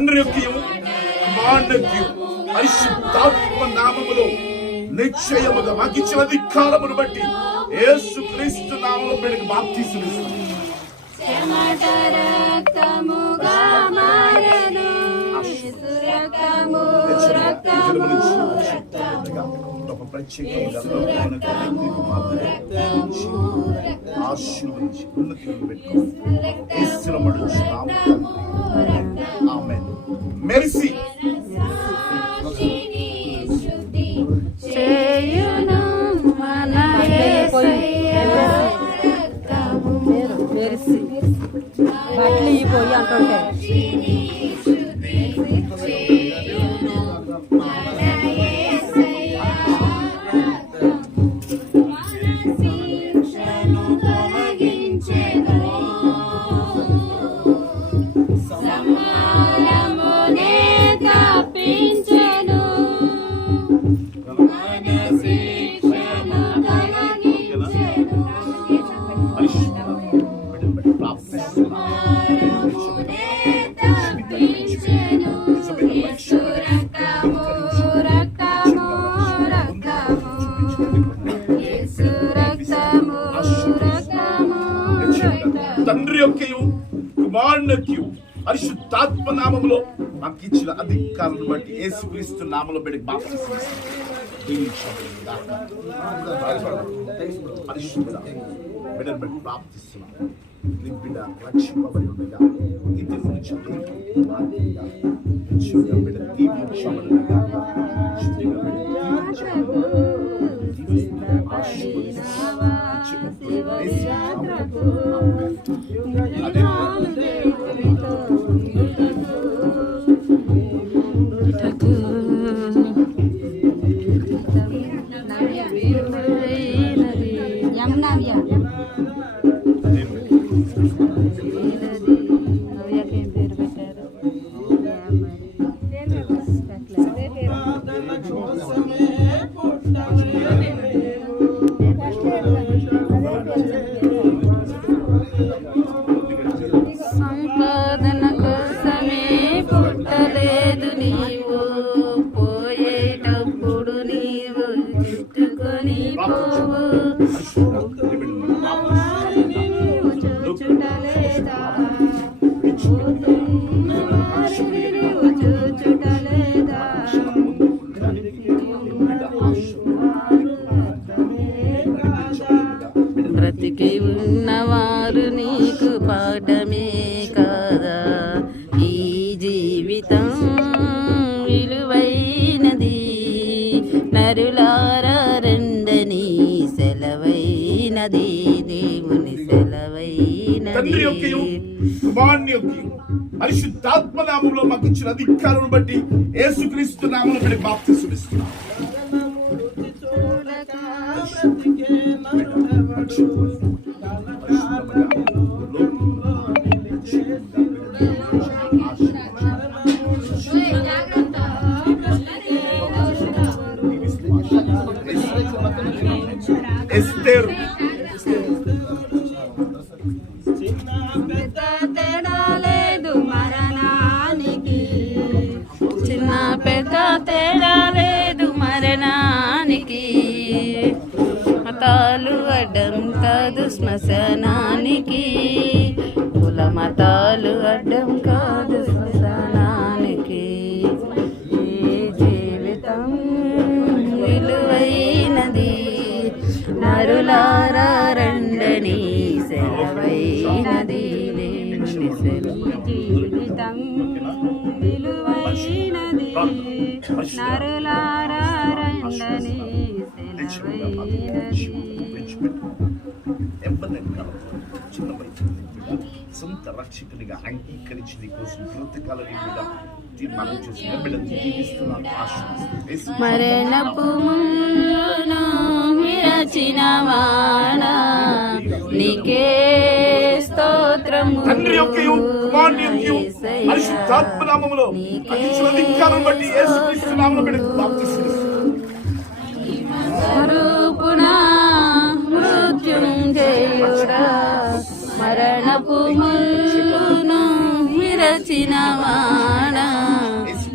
తండ్రి యొక్కయు కుమారునియు పరిశుద్ధాత్మ నామములో నిశ్చయముగా మాకిచ్చిన అధికారమును బట్టి యేసు క్రీస్తు నామములో బిడ్డకు బాప్తీసులు చెమట రక్తముగా మారెను. ఇచ్చిన అధికారులను బట్టి యేసుక్రీస్తు నామలో బిడ్డకు బాప్తీసులు పరిశుద్ధ బిడ్డను బట్టి ప్రాప్తిస్తున్నాను నీ బిడ్డ రక్షింపబడి ఉండగా ఇది నుంచి బిడ్డ దీవించబడినగా శుద్ధిగా బ్రతికి ఉన్నవారు నీకు పాఠమే కాదా? ఈ జీవితం విలువైనది. నరులారా రెండని సెలవైనది. దేవుని సెలవైనది. పరిశుద్ధాత్మ నామంలో మాకు ఇచ్చిన అధికారం బట్టి ఏసుక్రీస్తు నామంలో బాప్తి సుమిస్తున్నాం Thank you. విలువైనది నరులారా రండని చిన్న సొంత రక్షకునిగా అంగీకరించి నీ కోసం తీర్మానం చేసిన బిడ్డను జీవిస్తున్నాను ఆశ్రయిస్తూ మరణపు విరచిన వాడా నీకే తండ్రి యొక్క కుమారుని యొక్కయు పరిశుద్ధాత్మ నామములో అధికారం బట్టి యేసుక్రీస్తు నామములో మరణపు ముళ్ళును విరచిన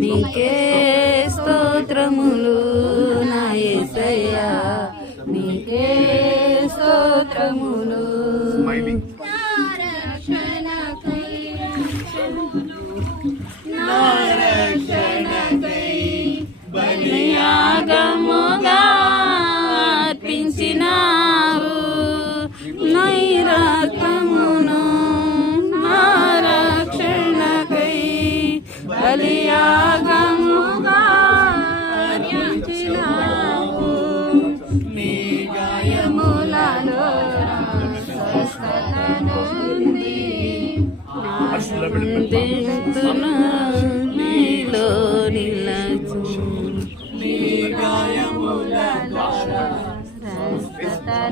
నీకే నిలచు.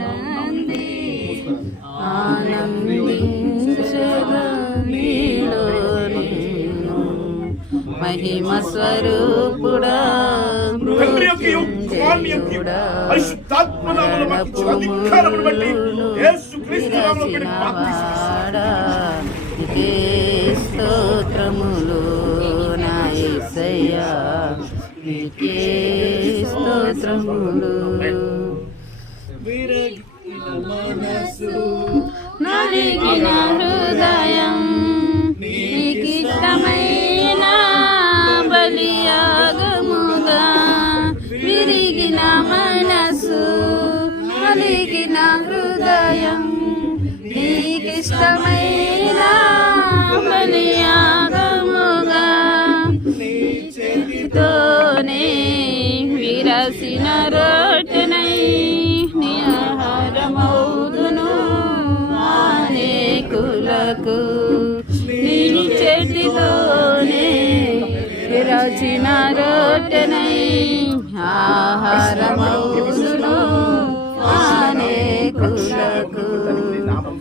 నుండి ఆనందించగా నీలో మహిమ స్వరూపుడా తండ్రి పరిశుద్ధాత్మ అధికారమును బట్టి యేసుక్రీస్తు వాడా. నీకే స్తోత్రములు. స్తోత్రములు నలిగిన హృదయం విరచిన రోటనై ఆహారమౌదును అనేకులకు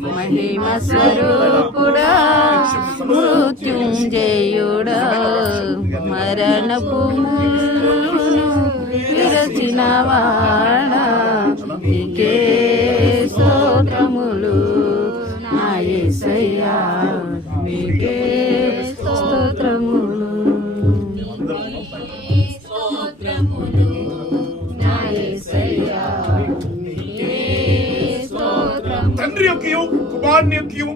మహిమ స్వరూపుడా మృత్యుంజయుడా. మరణపు ముళ్ళును విరచిన వాడా. నీకే స్తోత్రములు నాయసయ్యా నీకే స్తోత్రములు స్తోత్రములు తండ్రి యొక్కయు కుమారుని యొక్కయు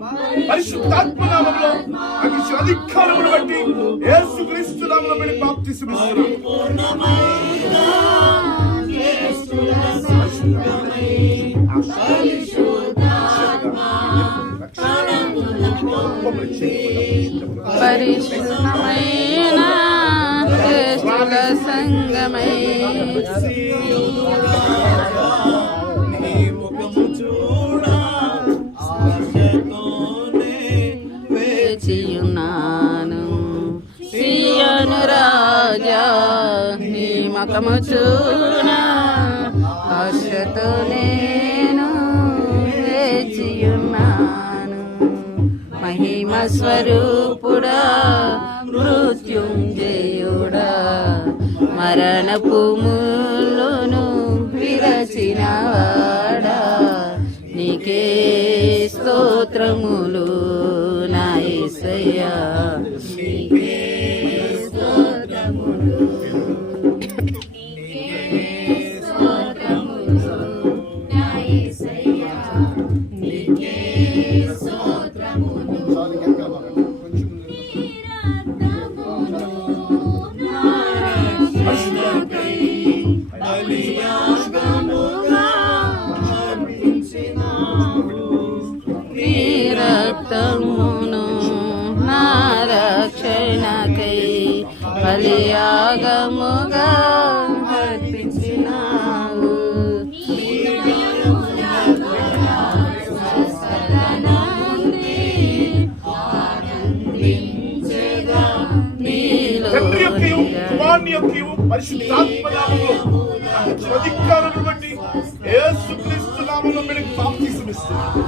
పరిశుద్ధాత్మ నామములో మాకు ఇచ్చిన అధికారమును బట్టి యేసుక్రీస్తు నామములో బిడ్డకు బాప్తిస్మం పరిశుద్ధమైన శ్రేష్ఠుల సంగమై వేచియున్నాను. సియను రాజా నీ మకము చూనా ఆశతో నేను వేచియున్నాను. మహిమ స్వరూపుడా మృత్యుంజయుడా మరణపు ములోను విరచిన వాడా నీకే స్తోత్రములు నాయసయ్యా యాగముగా అర్పించినావు పరిశుద్ధాత్మనామములు బట్టి యేసుక్రీస్తు నామములో మీకు బాప్తిసమిస్తున్నాను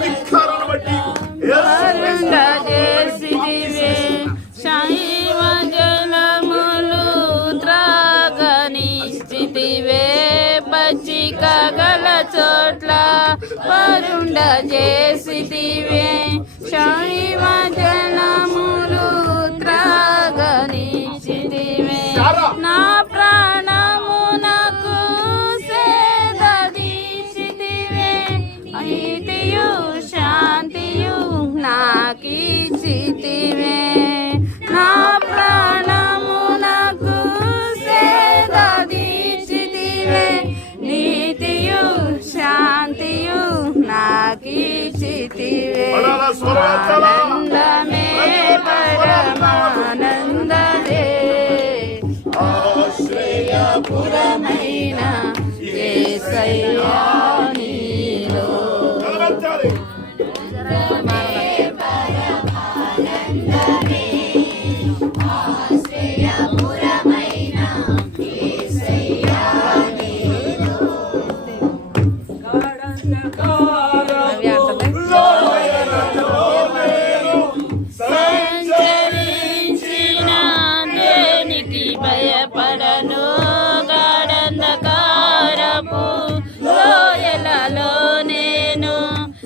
అధికారాన్ని బట్టి శైవ జలములు త్రాగని స్థితివే పచ్చిక గల చోట్ల వరుండ చేసివే శైవ జలము ఆనందమే పరమానందమే. ఆశ్రయపురమైన ఏసయ్యా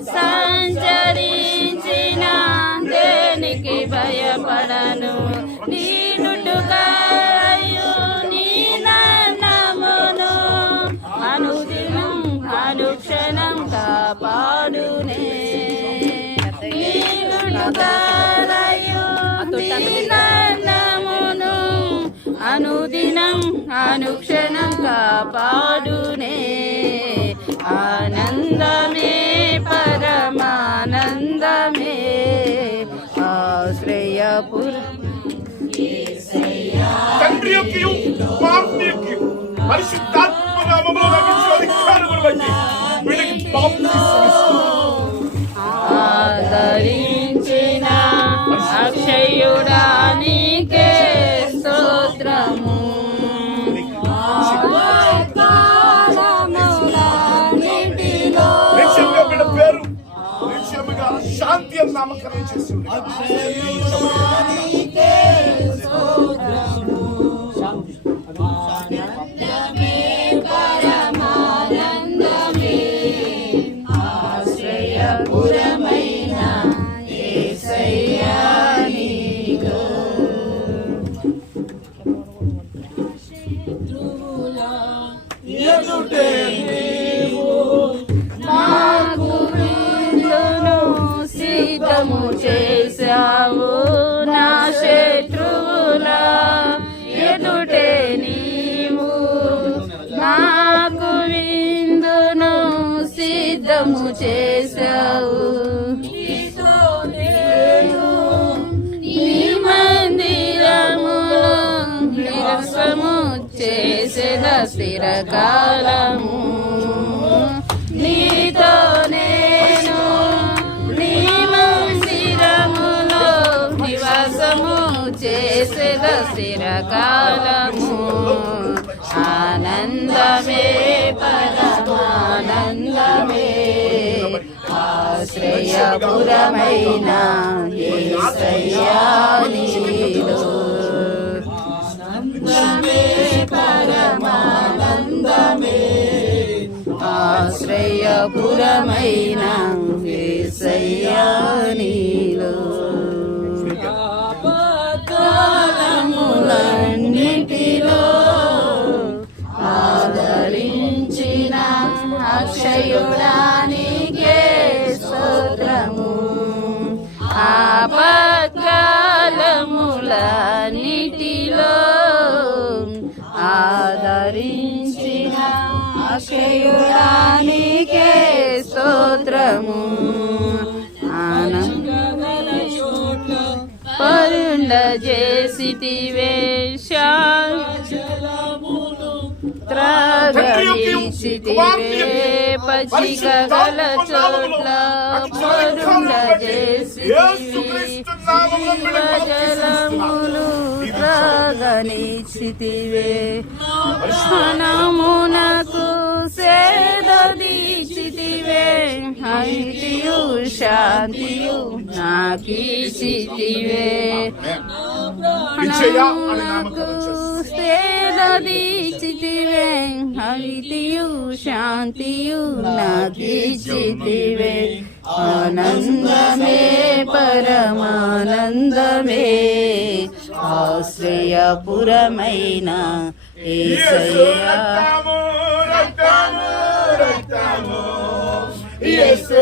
సంచరించిన దేనికి భయపడను? నీనుడుగా నీ నన్నమును అనుదినం అనుక్షణం కాపాడునే. నీనుడుగా నన్నమును అనుదినం అనుక్షణం కాపాడునే. తండ్రి యొక్క పాపని యొక్క పరిశుద్ధాత్మ నామంలో అధికారం కూడా బట్టి పాపం ఆదరించిన అక్షయుడా చేసిన స్థిరకాలము నీతో నేను నీ నివాసము చేసిన స్థిరకాలము ఆనందమే పరమానందమే. ఆశ్రయపురమైన ఏ యేసయ్యా నీలో. ఆశ్రయపురమైన యేసయ్యా కాలములన్నిటిలో ఆదరించిన అక్షయుడానికే స్తోత్రము. ఆపత్కాలములన్నిటిలో ఆదరించిన అక్షయుడానికే స్తోత్రము. ఆనంద. పరుండ చేసి త్రాగలిచితివే పచ్చిక గల చోట్ల పరుండ చేసితివే జలములు త్రాగనిచితివే మనమునకు సేదీచితివే హైతియు శాంతియు నాకీచితివే విజయ అని మనమునకు నామకరణం చేసి సేదీచితివే హైతియు శాంతియు నాకీచితివే ఆనందమే పరమానందమే ఆశ్రయపురమైన యేసు ఏసయ్యా రక్తము రక్తము రక్తము యేసు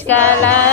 escalar.